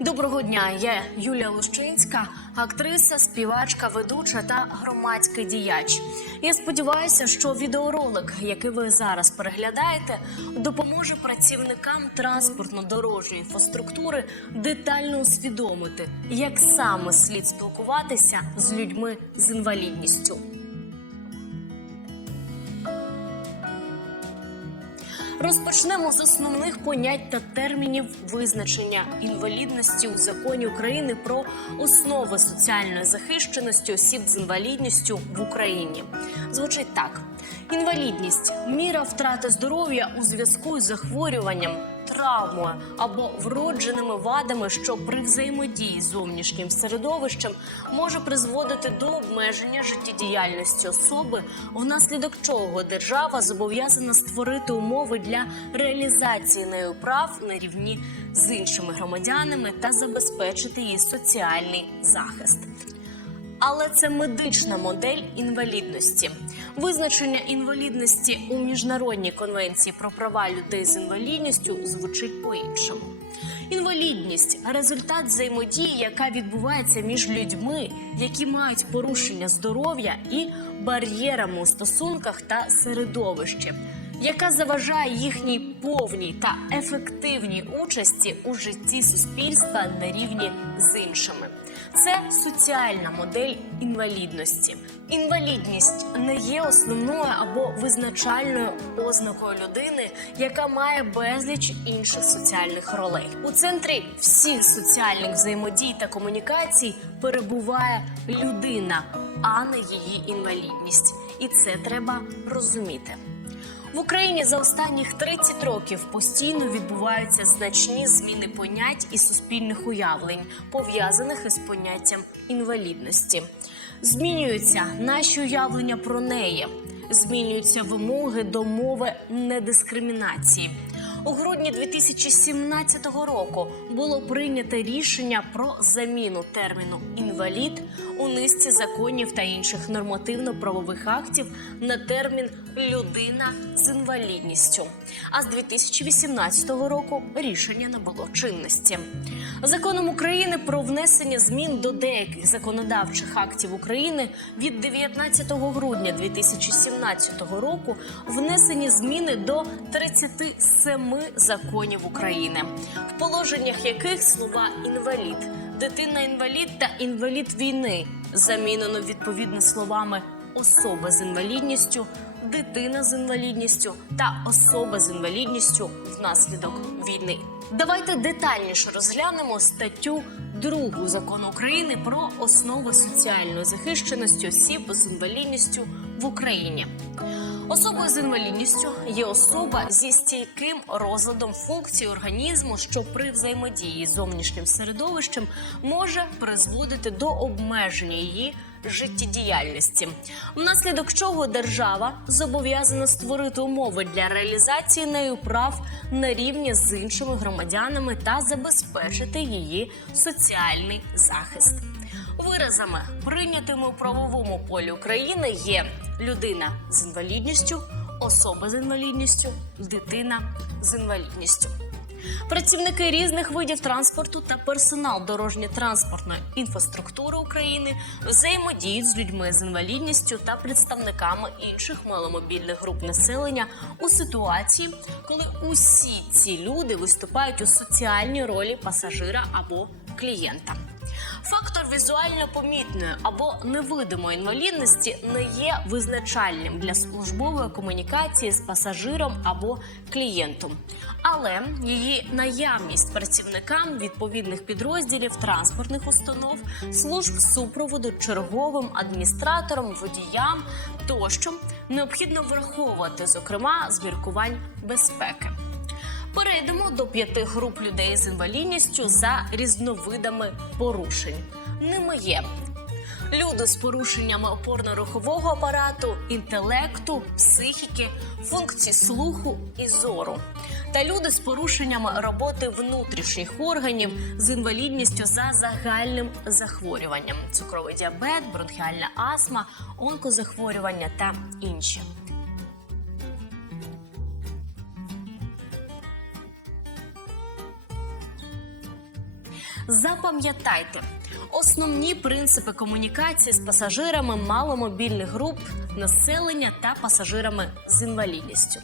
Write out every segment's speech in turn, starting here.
Доброго дня, я Юлія Лущинська, актриса, співачка, ведуча та громадський діяч. Я сподіваюся, що відеоролик, який ви зараз переглядаєте, допоможе працівникам транспортно-дорожньої інфраструктури детально усвідомити, як саме слід спілкуватися з людьми з інвалідністю. Розпочнемо з основних понять та термінів визначення інвалідності у законі України про основи соціальної захищеності осіб з інвалідністю в Україні. Звучить так: інвалідність міра втрати здоров'я у зв'язку з захворюванням. Травмою або вродженими вадами, що при взаємодії з зовнішнім середовищем може призводити до обмеження життєдіяльності особи, внаслідок чого держава зобов'язана створити умови для реалізації нею прав на рівні з іншими громадянами та забезпечити її соціальний захист. Але це медична модель інвалідності. Визначення інвалідності у міжнародній конвенції про права людей з інвалідністю звучить по-іншому. Інвалідність результат взаємодії, яка відбувається між людьми, які мають порушення здоров'я і бар'єрами у стосунках та середовищі, яка заважає їхній повній та ефективній участі у житті суспільства на рівні з іншими. Це соціальна модель інвалідності. Інвалідність не є основною або визначальною ознакою людини, яка має безліч інших соціальних ролей. У центрі всіх соціальних взаємодій та комунікацій перебуває людина, а не її інвалідність. І це треба розуміти. В Україні за останніх 30 років постійно відбуваються значні зміни понять і суспільних уявлень, пов'язаних із поняттям інвалідності. Змінюються наші уявлення про неї, змінюються вимоги до мови недискримінації. У грудні 2017 року було прийнято рішення про заміну терміну інвалід у низці законів та інших нормативно-правових актів на термін людина з інвалідністю. А з 2018 року рішення набуло чинності. Законом України про внесення змін до деяких законодавчих актів України від 19 грудня 2017 року внесені зміни до 37 законів України, в положеннях яких слова інвалід, дитина-інвалід та інвалід війни замінено відповідно словами особа з інвалідністю, дитина з інвалідністю та особа з інвалідністю внаслідок війни. Давайте детальніше розглянемо статтю 2 закону України про основи соціальної захищеності осіб з інвалідністю в Україні. Особою з інвалідністю є особа зі стійким розладом функцій організму, що при взаємодії з зовнішнім середовищем може призводити до обмеження її життєдіяльності, внаслідок чого держава зобов'язана створити умови для реалізації нею прав на рівні з іншими громадянами та забезпечити її соціальний захист. Виразами, прийнятими у правовому полі України, є людина з інвалідністю, особа з інвалідністю, дитина з інвалідністю. Працівники різних видів транспорту та персонал дорожньо-транспортної інфраструктури України взаємодіють з людьми з інвалідністю та представниками інших маломобільних груп населення у ситуації, коли усі ці люди виступають у соціальній ролі пасажира або клієнта. Фактор візуально помітної або невидимої інвалідності не є визначальним для службової комунікації з пасажиром або клієнтом, але її наявність працівникам відповідних підрозділів транспортних установ, служб супроводу, черговим адміністраторам, водіям тощо необхідно враховувати, зокрема, з міркувань безпеки. Перейдемо до п'яти груп людей з інвалідністю за різновидами порушень. Ними є люди з порушеннями опорно-рухового апарату, інтелекту, психіки, функцій слуху і зору. Та люди з порушеннями роботи внутрішніх органів з інвалідністю за загальним захворюванням: цукровий діабет, бронхіальна астма, онкозахворювання та інші. Запам'ятайте основні принципи комунікації з пасажирами маломобільних груп населення та пасажирами з інвалідністю.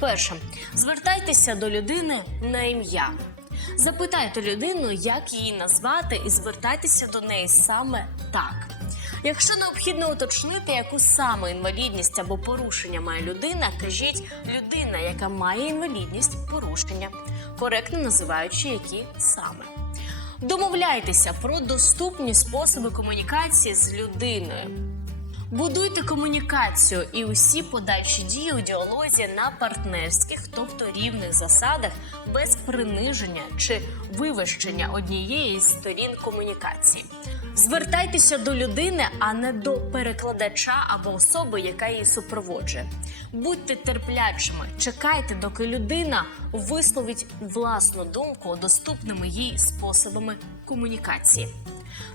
Перше, звертайтеся до людини на ім'я. Запитайте людину, як її назвати, і звертайтеся до неї саме так. Якщо необхідно уточнити, яку саме інвалідність або порушення має людина, кажіть людина, яка має інвалідність, порушення, коректно називаючи які саме. Домовляйтеся про доступні способи комунікації з людиною. Будуйте комунікацію і усі подальші дії у діалозі на партнерських, тобто рівних засадах, без приниження чи вивищення однієї з сторін комунікації. Звертайтеся до людини, а не до перекладача або особи, яка її супроводжує. Будьте терплячими, чекайте, доки людина висловить власну думку доступними їй способами комунікації.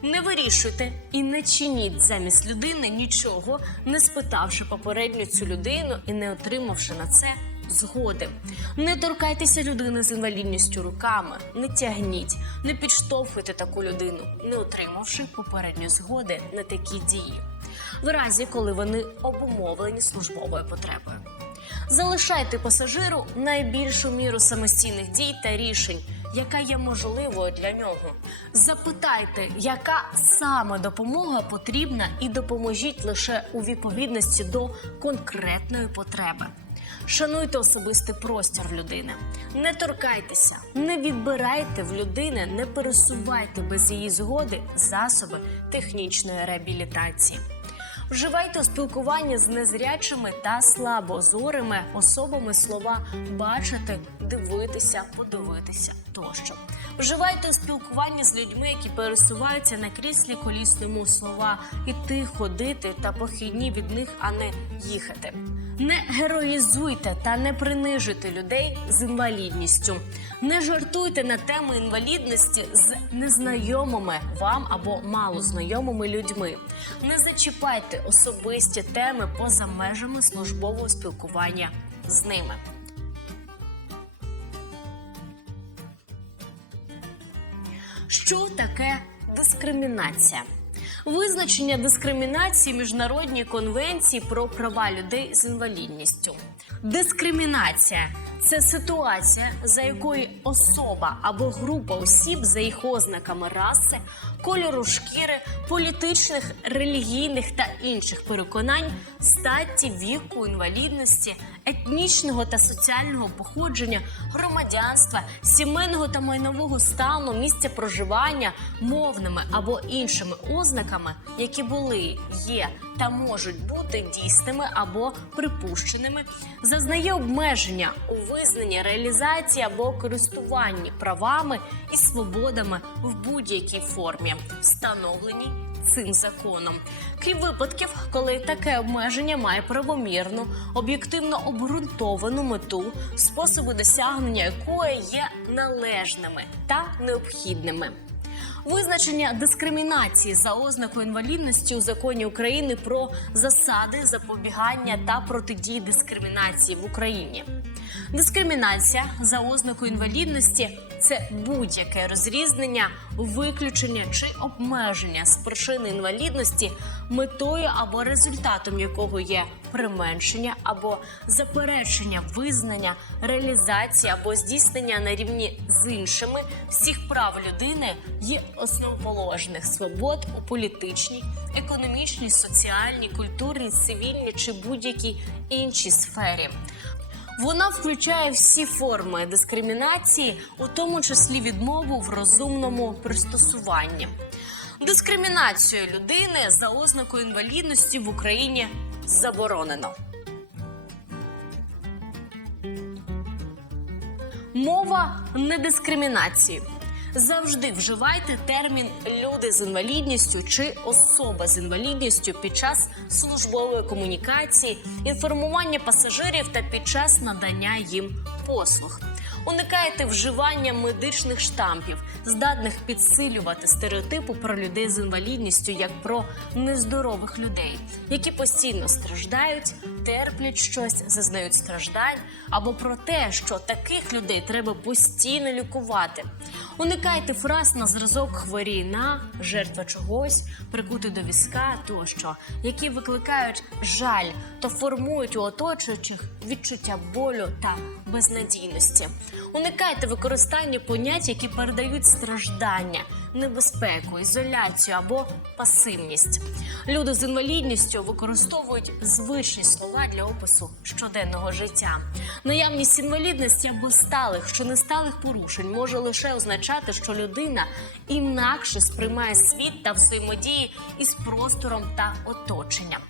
Не вирішуйте і не чиніть замість людини нічого, не спитавши попередньо цю людину і не отримавши на це згоди. Не торкайтеся людини з інвалідністю руками, не тягніть, не підштовхуйте таку людину, не отримавши попередньо згоди на такі дії. В разі, коли вони обумовлені службовою потребою. Залишайте пасажиру найбільшу міру самостійних дій та рішень, яка є можливою для нього. Запитайте, яка саме допомога потрібна, і допоможіть лише у відповідності до конкретної потреби. Шануйте особистий простір людини, не торкайтеся, не відбирайте в людини, не пересувайте без її згоди засоби технічної реабілітації. Вживайте у спілкуванні з незрячими та слабозорими особами слова бачити, дивитися, подивитися тощо. Вживайте у спілкуванні з людьми, які пересуваються на кріслі колісному слова іти, ходити та похідні від них, а не їхати. Не героїзуйте та не принижуйте людей з інвалідністю. Не жартуйте на тему інвалідності з незнайомими вам або малознайомими людьми. Не зачіпайте особисті теми поза межами службового спілкування з ними. Що таке дискримінація? Визначення дискримінації міжнародній конвенції про права людей з інвалідністю. Дискримінація це ситуація, за якою особа або група осіб за їх ознаками раси, кольору шкіри, політичних, релігійних та інших переконань, статі, віку, інвалідності, етнічного та соціального походження, громадянства, сімейного та майнового стану, місця проживання, мовними або іншими ознаками, які були, є та можуть бути дійсними або припущеними, зазнає обмеження у визнанні реалізації або користуванні правами і свободами в будь-якій формі, встановленій цим законом, крім випадків, коли таке обмеження має правомірну, об'єктивно обґрунтовану мету, способи досягнення якої є належними та необхідними. Визначення дискримінації за ознакою інвалідності у законі України про засади запобігання та протидії дискримінації в Україні. Дискримінація за ознакою інвалідності це будь-яке розрізнення, виключення чи обмеження з причини інвалідності, метою або результатом якого є применшення або заперечення визнання, реалізації або здійснення на рівні з іншими всіх прав людини є основоположних свобод у політичній, економічній, соціальній, культурній, цивільній чи будь-якій іншій сфері. Вона включає всі форми дискримінації, у тому числі відмову в розумному пристосуванні. Дискримінацію людини за ознакою інвалідності в Україні заборонено. Мова недискримінації. Завжди вживайте термін люди з інвалідністю чи особа з інвалідністю під час службової комунікації, інформування пасажирів та під час надання їм послуг. Уникайте вживання медичних штампів, здатних підсилювати стереотипи про людей з інвалідністю як про нездорових людей, які постійно страждають, терплять щось, зазнають страждань, або про те, що таких людей треба постійно лікувати. Уникайте фраз на зразок хворій на жертва чогось, прикути до візка тощо, які викликають жаль та формують у оточуючих відчуття болю та безнадійності. Уникайте використання понять, які передають страждання, небезпеку, ізоляцію або пасивність. Люди з інвалідністю використовують звичні слова для опису щоденного життя. Наявність інвалідності або сталих чи несталих порушень може лише означати, що людина інакше сприймає світ та взаємодії із простором та оточенням.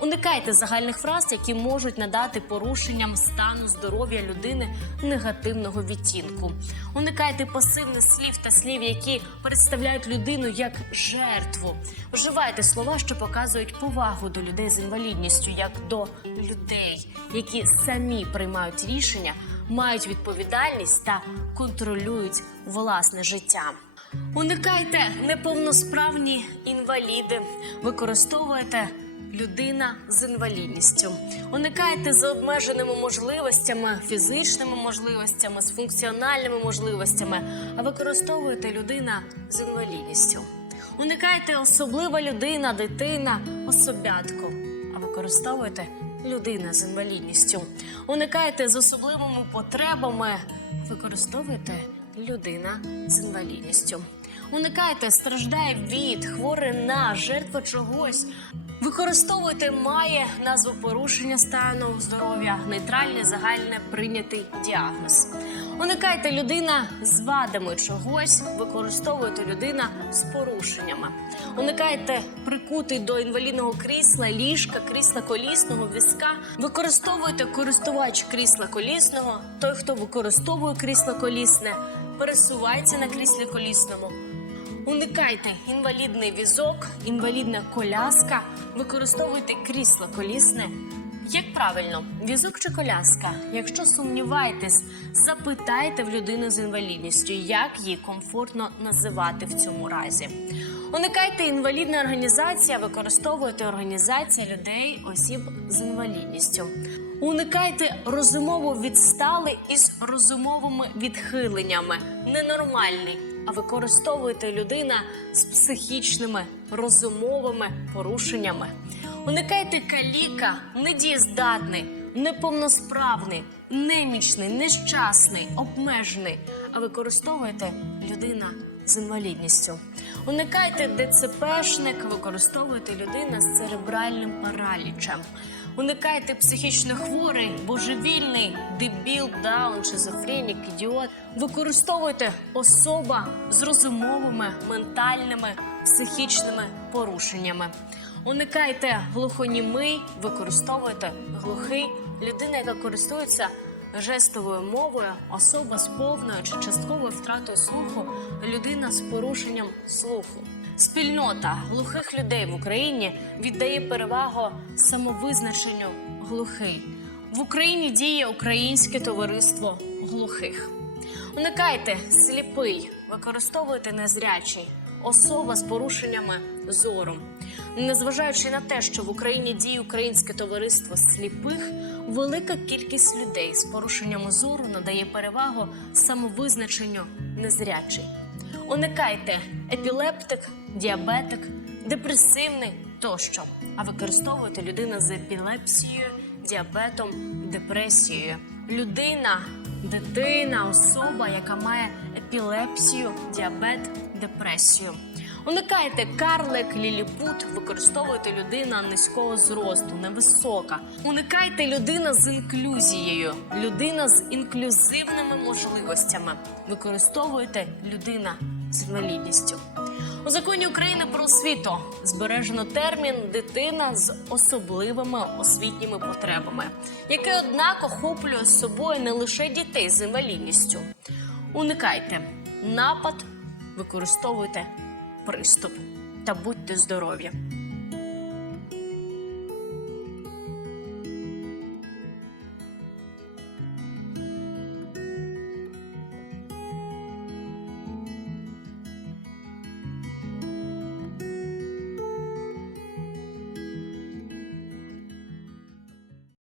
Уникайте загальних фраз, які можуть надати порушенням стану здоров'я людини негативного відтінку. Уникайте пасивних слів та слів, які представляють людину як жертву. Вживайте слова, що показують повагу до людей з інвалідністю, як до людей, які самі приймають рішення, мають відповідальність та контролюють власне життя. Уникайте неповносправні інваліди, використовуйте людина з інвалідністю. Уникайте з обмеженими можливостями, фізичними можливостями, з функціональними можливостями, а використовуєте людина з інвалідністю. Уникайте особлива людина, дитина, особятко, а використовуєте людина з інвалідністю. Уникайте з особливими потребами, використовуєте людина з інвалідністю. Уникайте, страждає від, хворий на, жертва чогось. Використовуйте має назву порушення стану здоров'я, нейтральний загальне прийнятий діагноз. Уникайте людина з вадами чогось, використовуйте людина з порушеннями. Уникайте прикутий до інвалідного крісла, ліжка, крісла колісного, візка. Використовуйте користувач крісла колісного, той, хто використовує крісло колісне, пересувається на кріслі колісному. Уникайте інвалідний візок, інвалідна коляска, використовуйте крісло колісне. Як правильно, візок чи коляска? Якщо сумніваєтесь, запитайте в людини з інвалідністю, як їй комфортно називати в цьому разі. Уникайте інвалідна організація, використовуйте організація людей, осіб з інвалідністю. Уникайте розумово відстали із розумовими відхиленнями. Ненормальний, а використовуйте людина з психічними розумовими порушеннями. Уникайте каліка, недієздатний, неповносправний, немічний, нещасний, обмежений, а використовуєте людина з інвалідністю. Уникайте ДЦПшник, використовуєте людина з церебральним паралічем. Уникайте психічно хворий, божевільний, дебіл, даун, шизофренік, ідіот. Використовуйте особа з розумовими, ментальними, психічними порушеннями. Уникайте глухонімий, використовуйте глухий, людина, яка користується жестовою мовою, особа з повною чи частковою втратою слуху, людина з порушенням слуху. Спільнота глухих людей в Україні віддає перевагу самовизначенню глухий. В Україні діє українське товариство глухих. Уникайте сліпий, використовуйте незрячий, особа з порушеннями зору. Незважаючи на те, що в Україні діє українське товариство сліпих, велика кількість людей з порушеннями зору надає перевагу самовизначенню незрячий. Уникайте епілептик, діабетик, депресивний тощо, а використовуйте людина з епілепсією, діабетом, депресією. Людина, дитина, особа, яка має епілепсію, діабет, депресію. Уникайте карлик, ліліпут, використовуйте людина низького зросту, невисока. Уникайте людина з інклюзією, людина з інклюзивними можливостями. Використовуйте людина з інвалідністю. У законі України про освіту збережено термін дитина з особливими освітніми потребами, який однак охоплює собою не лише дітей з інвалідністю. Уникайте напад, використовуйте приступ та будьте здорові.